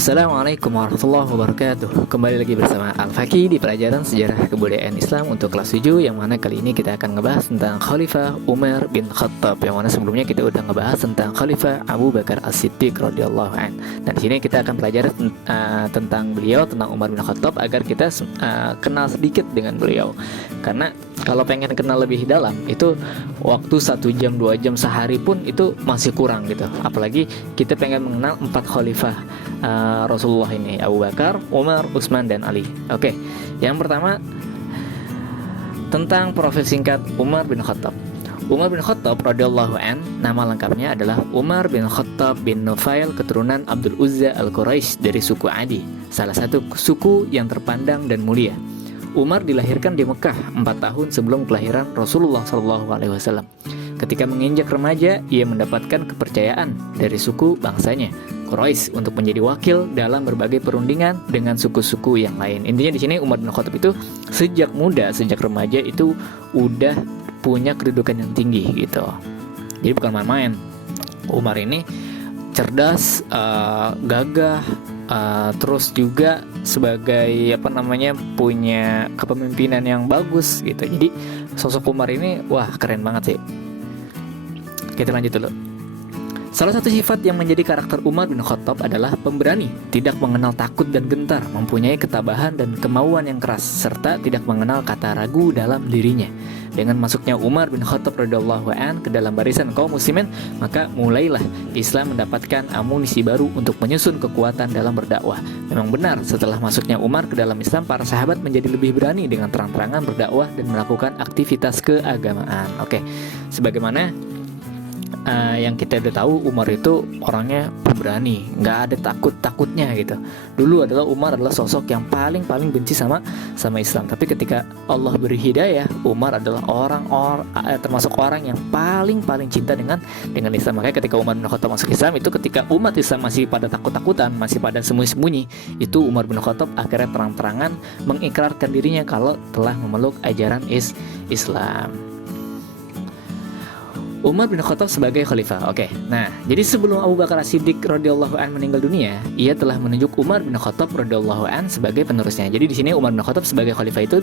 Assalamualaikum warahmatullahi wabarakatuh. Kembali lagi bersama Al-Faqih di pelajaran sejarah kebudayaan Islam untuk kelas 7, yang mana kali ini kita akan ngebahas tentang Khalifah Umar bin Khattab, yang mana sebelumnya kita udah ngebahas tentang Khalifah Abu Bakar As-Siddiq radhiyallahu an. Dan di sini kita akan pelajari tentang beliau, tentang Umar bin Khattab, agar kita kenal sedikit dengan beliau. Karena kalau pengen kenal lebih dalam, itu waktu 1 jam 2 jam sehari pun itu masih kurang gitu. Apalagi kita pengen mengenal 4 khalifah Rasulullah ini, Abu Bakar, Umar, Utsman, dan Ali. Oke, yang pertama tentang profil singkat Umar bin Khattab. Umar bin Khattab radhiyallahu an, nama lengkapnya adalah Umar bin Khattab bin Nufail, keturunan Abdul Uzza al-Quraisy dari suku Adi, salah satu suku yang terpandang dan mulia. Umar dilahirkan di Mekah 4 tahun sebelum kelahiran Rasulullah SAW. Ketika menginjak remaja, ia mendapatkan kepercayaan dari suku bangsanya, Quraisy, untuk menjadi wakil dalam berbagai perundingan dengan suku-suku yang lain. Intinya di sini Umar bin Khattab itu sejak muda, sejak remaja itu udah punya kedudukan yang tinggi gitu. Jadi bukan main-main. Umar ini cerdas, gagah, terus juga sebagai punya kepemimpinan yang bagus gitu. Jadi sosok Umar ini wah keren banget sih. Kita lanjut dulu. Salah satu sifat yang menjadi karakter Umar bin Khattab adalah pemberani, tidak mengenal takut dan gentar, mempunyai ketabahan dan kemauan yang keras, serta tidak mengenal kata ragu dalam dirinya. Dengan masuknya Umar bin Khattab radhiyallahu an ke dalam barisan kaum muslimin, maka mulailah Islam mendapatkan amunisi baru untuk menyusun kekuatan dalam berdakwah. Memang benar, setelah masuknya Umar ke dalam Islam, para sahabat menjadi lebih berani dengan terang-terangan berdakwah dan melakukan aktivitas keagamaan. Oke, sebagaimana yang kita udah tahu, Umar itu orangnya pemberani, nggak ada takutnya gitu. Dulu Umar adalah sosok yang paling benci sama Islam. Tapi ketika Allah beri hidayah, Umar adalah termasuk orang yang paling cinta dengan Islam. Makanya ketika Umar bin Khattab masuk Islam, itu ketika umat Islam masih pada takut-takutan, masih pada sembunyi-sembunyi, itu Umar bin Khattab akhirnya terang-terangan mengikrarkan dirinya kalau telah memeluk ajaran Islam. Umar bin Khattab sebagai khalifah. Oke. Nah, jadi sebelum Abu Bakar As-Siddiq radhiyallahu an meninggal dunia, ia telah menunjuk Umar bin Khattab radhiyallahu an sebagai penerusnya. Jadi di sini Umar bin Khattab sebagai khalifah itu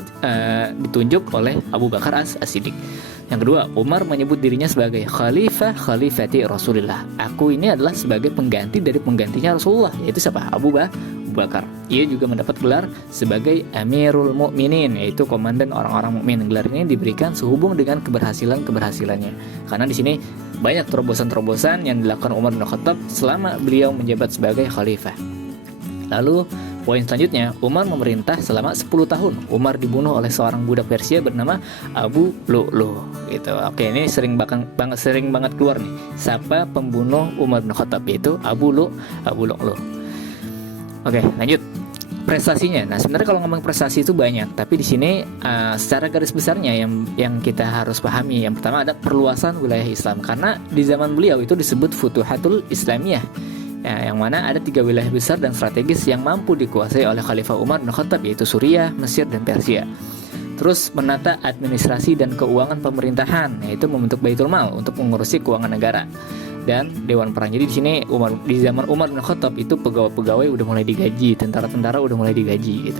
ditunjuk oleh Abu Bakar As-Siddiq. Yang kedua, Umar menyebut dirinya sebagai khalifati Rasulullah. Aku ini adalah sebagai pengganti dari penggantinya Rasulullah, yaitu siapa? Abu Bakar. Ia juga mendapat gelar sebagai Amirul Mukminin, yaitu komandan orang-orang mukmin. Gelar ini diberikan sehubung dengan keberhasilannya. Karena di sini banyak terobosan-terobosan yang dilakukan Umar bin Khattab selama beliau menjabat sebagai khalifah. Lalu poin selanjutnya, Umar memerintah selama 10 tahun. Umar dibunuh oleh seorang budak Persia bernama Abu Lu'lu gitu. Oke, ini sering banget keluar nih. Siapa pembunuh Umar bin Khattab? Yaitu Abu Lu'lu. Oke, lanjut. Prestasinya. Nah, sebenarnya kalau ngomong prestasi itu banyak, tapi di sini secara garis besarnya yang kita harus pahami, yang pertama ada perluasan wilayah Islam, karena di zaman beliau itu disebut Futuhatul Islamiyah, ya, yang mana ada 3 wilayah besar dan strategis yang mampu dikuasai oleh Khalifah Umar bin Khattab, yaitu Suriah, Mesir, dan Persia. Terus menata administrasi dan keuangan pemerintahan, yaitu membentuk Baitul Mal untuk mengurusi keuangan negara, dan Dewan Perang. Jadi di sini di zaman Umar bin Khattab itu pegawai-pegawai udah mulai digaji, tentara-tentara udah mulai digaji gitu.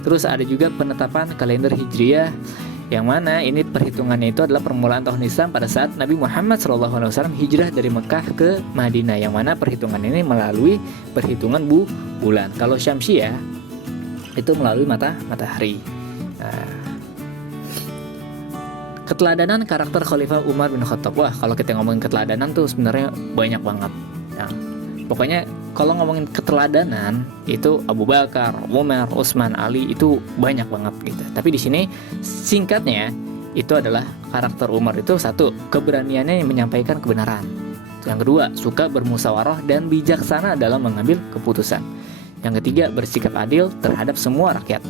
Terus ada juga penetapan kalender Hijriyah, yang mana ini perhitungannya itu adalah permulaan tahun Islam pada saat Nabi Muhammad SAW hijrah dari Mekah ke Madinah, yang mana perhitungan ini melalui perhitungan bulan. Kalau Syamsiah itu melalui matahari. Keteladanan karakter Khalifah Umar bin Khattab. Wah, kalau kita ngomongin keteladanan tuh sebenarnya banyak banget. Nah, pokoknya kalau ngomongin keteladanan itu Abu Bakar, Umar, Utsman, Ali itu banyak banget gitu. Tapi di sini singkatnya itu adalah karakter Umar itu, satu, keberaniannya yang menyampaikan kebenaran. Yang kedua, suka bermusyawarah dan bijaksana dalam mengambil keputusan. Yang ketiga, bersikap adil terhadap semua rakyat.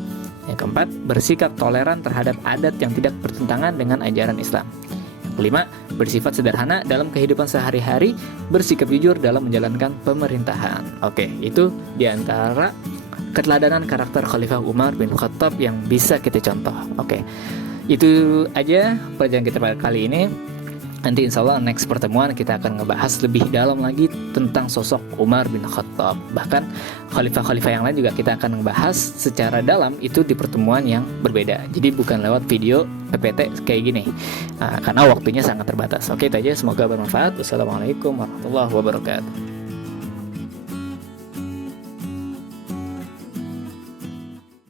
Yang keempat, bersikap toleran terhadap adat yang tidak bertentangan dengan ajaran Islam. Yang kelima, bersifat sederhana dalam kehidupan sehari-hari, bersikap jujur dalam menjalankan pemerintahan. Oke, itu diantara keteladanan karakter Khalifah Umar bin Khattab yang bisa kita contoh. Oke, itu aja pelajaran kita pada kali ini. Nanti insya Allah next pertemuan kita akan ngebahas lebih dalam lagi tentang sosok Umar bin Khattab. Bahkan khalifah-khalifah yang lain juga kita akan ngebahas secara dalam itu di pertemuan yang berbeda. Jadi bukan lewat video PPT kayak gini, karena waktunya sangat terbatas. Oke, itu aja. Semoga bermanfaat. Wassalamualaikum warahmatullahi wabarakatuh.